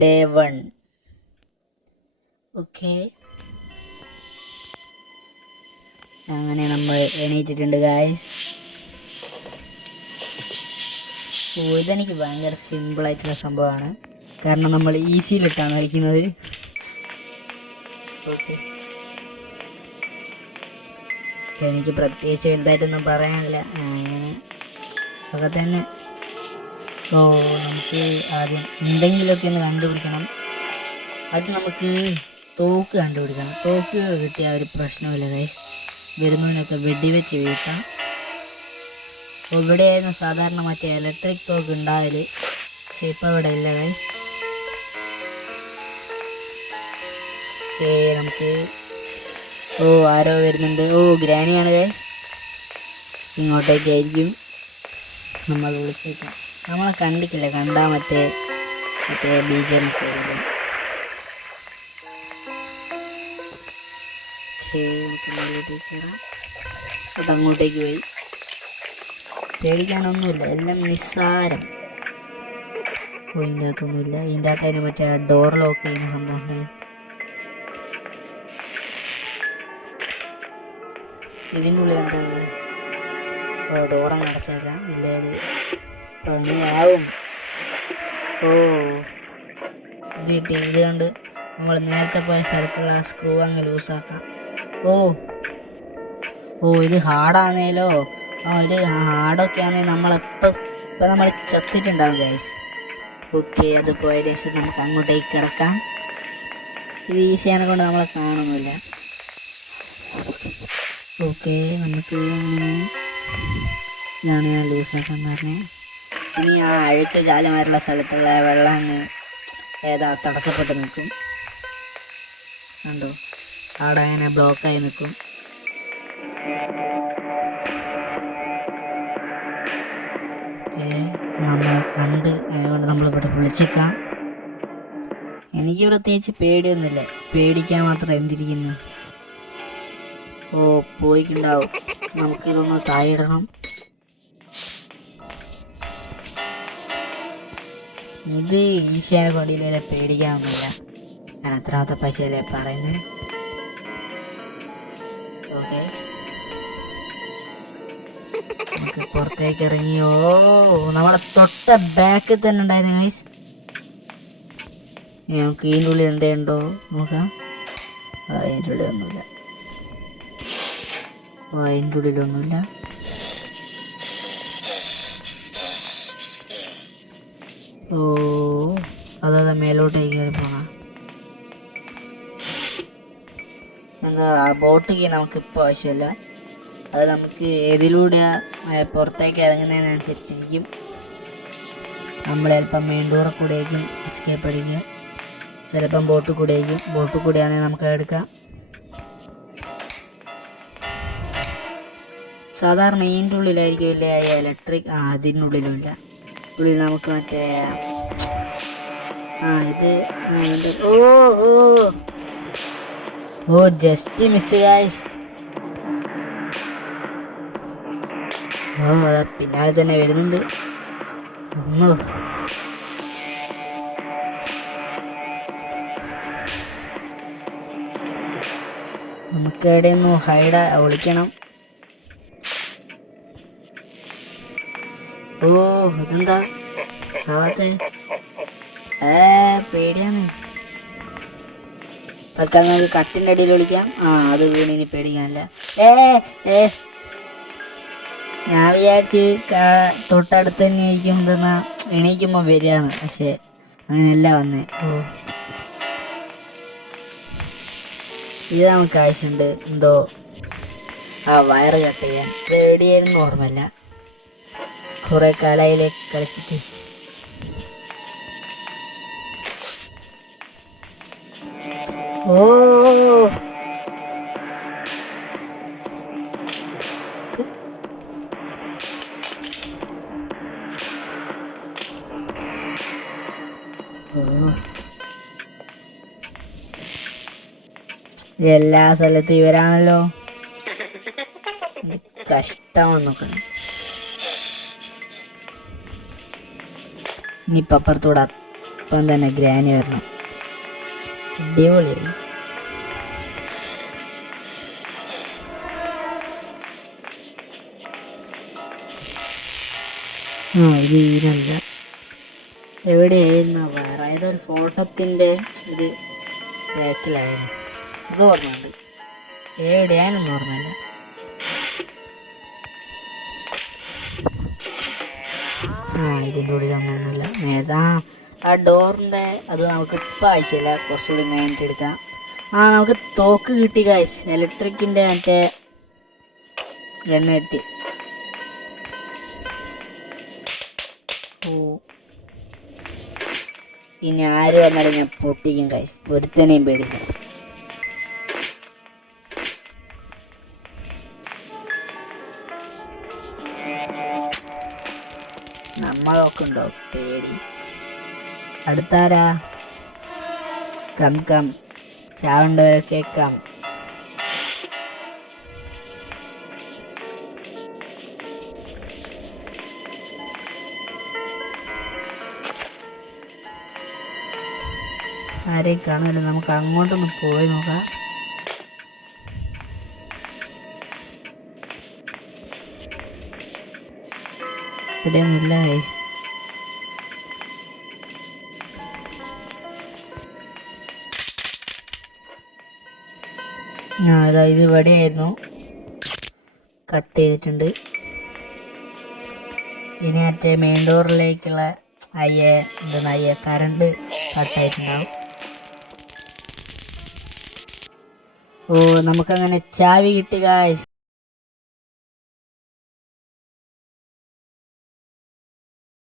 Day 1. Okay, അങ്ങനെ നമ്മൾ എണീറ്റിട്ടുണ്ട് guys. ഇതെനിക്ക് ഭയങ്കര സിമ്പിളായിട്ടുള്ള സംഭവമാണ്, കാരണം നമ്മൾ ഈസിയിലിട്ടാണ് കളിക്കുന്നത്. ഓക്കെ, എനിക്ക് പ്രത്യേകിച്ച് വലുതായിട്ടൊന്നും പറയാനില്ല, അങ്ങനെ ഒക്കെ തന്നെ. നമുക്ക് ആദ്യം എന്തെങ്കിലുമൊക്കെ ഒന്ന് കണ്ടുപിടിക്കണം. അത് നമുക്ക് തോക്ക് കണ്ടുപിടിക്കണം. തോക്ക് കിട്ടിയ ഒരു പ്രശ്നമില്ല ഗൈസ്, വരുന്നതിനൊക്കെ വെടിവെച്ച് വീഴ്ത്താം. അപ്പോൾ ഇവിടെയായിരുന്നു സാധാരണ മറ്റേ ഇലക്ട്രിക് തോക്ക് ഉണ്ടായാൽ, പക്ഷെ ഇപ്പോൾ ഇവിടെ ഇല്ല ഗൈസ്. ഓക്കെ, നമുക്ക് ആരോ വരുന്നുണ്ട്. ഗ്രാനിയാണ് ഗൈസ്, ഇങ്ങോട്ടേക്കായിരിക്കും നമ്മൾ വിളിച്ചേക്കാം. നമ്മളെ കണ്ടിട്ടില്ല, കണ്ടാൽ മറ്റേ BGM ഒക്കെ വരും. അതങ്ങോട്ടേക്ക് പോയി. പേടിക്കാനൊന്നുമില്ല, എല്ലാം നിസ്സാരം. ഇതിൻ്റെ അകത്തൊന്നുമില്ല. ഇതിൻ്റെ അകത്ത് അതിന് മറ്റേ ഡോർ ലോക്ക് ചെയ്യുന്ന സംഭവമുണ്ട്. ഇതിൻ്റെ ഉള്ളിൽ എന്താണ്? ഡോറങ്ങ് അടച്ചേക്കാം, ഇല്ലേ അത് പണിയാവും. ഇത് കിട്ടി. ഇത് കൊണ്ട് നമ്മൾ നേരത്തെ പോയ സ്ഥലത്തുള്ള സ്ക്രൂ അങ്ങ് ലൂസാക്കാം. ഇത് ഹാർഡാണേലോ. ഇത് ഹാർഡൊക്കെ ആണെങ്കിൽ ഇപ്പം നമ്മൾ ചത്തിട്ടുണ്ടാവും ഗൈസ്. ഓക്കെ, അത് പോയ ശേഷം നമുക്ക് അങ്ങോട്ടേക്ക് കിടക്കാം. ഇത് ഈസിയാനെ കൊണ്ട് നമ്മളെ കാണുന്നില്ല. ഓക്കെ, നമുക്ക് ഇതാണ് ഞാൻ ലൂസാക്കാൻ പറഞ്ഞത്. ഇനി ആ അഴുക്ക് ജാലമാരുള്ള സ്ഥലത്തുള്ള വെള്ളം അങ്ങ് തടസ്സപ്പെട്ട് നിൽക്കും. കണ്ടോ, അവിടെ അങ്ങനെ ബ്ലോക്കായി നിൽക്കും. നമ്മൾ കണ്ട്, അതുകൊണ്ട് നമ്മളിവിടെ വിളിച്ചേക്കാം. എനിക്ക് പ്രത്യേകിച്ച് പേടിയൊന്നുമില്ല, പേടിക്കാൻ മാത്രം എന്തിരിക്കുന്നു. പോയിട്ടുണ്ടാവും. നമുക്കിതൊന്ന് താഴെയിടണം. ഇത് ഈസിയാനെ കൊണ്ടില്ലേ, പേടിക്കാനൊന്നുമില്ല. ഞാൻ എത്രാമത്തെ പശയല്ലേ പറയുന്നത്. ഓക്കെ, നമുക്ക് പുറത്തേക്ക് ഇറങ്ങി. നമ്മളെ തൊട്ട ബാക്കിൽ തന്നെ ഉണ്ടായിരുന്നു ഗൈസ്. നമുക്ക് ഇതിൻ്റെ ഉള്ളിൽ എന്തേണ്ടോ നോക്കാം. അതിൻ്റെ ഉള്ളിൽ ഒന്നുമില്ല. അതിൻ്റെ ഉള്ളിലൊന്നുമില്ല. അതാ മേലോട്ടേക്ക് കയറി പോണ. എന്താ ആ ബോട്ട് കീ നമുക്കിപ്പോൾ ആവശ്യമില്ല. അത് നമുക്ക് ഏതിലൂടെ പുറത്തേക്ക് ഇറങ്ങുന്നതിനനുസരിച്ചിരിക്കും. നമ്മൾ ചിലപ്പം മെയിൻ ഡോറിൽ കൂടെ ആയിരിക്കും എസ്കേപ്പ് അടിക്കുക, ചിലപ്പം ബോട്ടിൽ കൂടെ ആയിരിക്കും. ബോട്ടിൽ കൂടെയാണെങ്കിൽ നമുക്ക് എടുക്കാം. സാധാരണ ഇതിൻ്റെ ഉള്ളിലായിരിക്കും ഇല്ല ഇലക്ട്രിക്. അതിനുള്ളിലും ഇല്ല. ഉള്ളിൽ നമുക്ക് മറ്റേ ഇത് ജസ്റ്റ് മിസ് ഗൈസ്. അതാ പിന്നാലെ തന്നെ വരുന്നുണ്ട്. നമുക്ക് എവിടെയൊന്നും ഒളിക്കണം. ഇതെന്താ ആവാത്തെ? പേടിയാണ്. തൽക്കാലം നമുക്ക് കട്ടിൻ്റെ അടിയിൽ ഒളിക്കാം. അത് വീണിനി പേടിക്കാനില്ല. ഞാൻ വിചാരിച്ച് തൊട്ടടുത്ത് തന്നെ ആയിരിക്കും എന്തെന്നാ എണീക്കുമ്പോൾ വരികയാണ്, പക്ഷേ അങ്ങനെയല്ല വന്നേ. ഇത് നമുക്ക് ആവശ്യമുണ്ട്. എന്തോ വയറ് കട്ട് ചെയ്യാൻ. പേടിയായിരുന്നു, ഓർമ്മയില്ല. കുറെ കാലയിലേക്ക് കളിച്ചിട്ട്. എല്ലാ സ്ഥലത്തും ഇവരാണല്ലോ. കഷ്ടമെന്ന് നോക്കണം. ഇനിയിപ്പം അപ്പുറത്തൂടെ ഇപ്പം തന്നെ ഗ്രാനി വരണം. അടിപൊളിയായി. ഇത് ഇതിനല്ല, എവിടെയായിരുന്നു വേറെ ഏതൊരു ഫോട്ടോത്തിൻ്റെ ഇത് ബാക്കിലായിരുന്നു. അത് ഓർമ്മയുണ്ട്, എവിടെയാണെന്ന് ഓർമ്മയില്ല. ഇതിൻ്റെ ഉള്ളിലൊന്നുമില്ല. ആ ഡോറിൻ്റെ അത് നമുക്ക് ഇപ്പം ആവശ്യമില്ല, കുറച്ചുകൂടി കഴിഞ്ഞിട്ട് എടുക്കാം. നമുക്ക് തോക്ക് കിട്ടി ഗൈസ്, ഇലക്ട്രിക്കിൻ്റെ മറ്റേ എണ്ണ കിട്ടി. ഇനി ആര് വന്നാലും ഞാൻ പൊട്ടിക്കും ഗൈസ്, ഒരുത്തനെയും പേടില്ല. നമ്മളൊക്കെ ഉണ്ടോ പേടി? അടുത്താരാ? കം ചാവണ്ട കേക്കാം. ആരെയും കാണുമല്ലോ, നമുക്ക് അങ്ങോട്ടൊന്ന് പോയി നോക്കാം. ഇവിടെയൊന്നുമില്ല ഗൈസ്. അതായത് ഇവിടെയായിരുന്നു, കട്ട് ചെയ്തിട്ടുണ്ട്. ഇനി മറ്റേ മെയിൻ ഡോറിലേക്കുള്ള കറണ്ട് കട്ടായിട്ടുണ്ടാവും. നമുക്കങ്ങനെ ചാവി കിട്ടി ഗായ്സ്.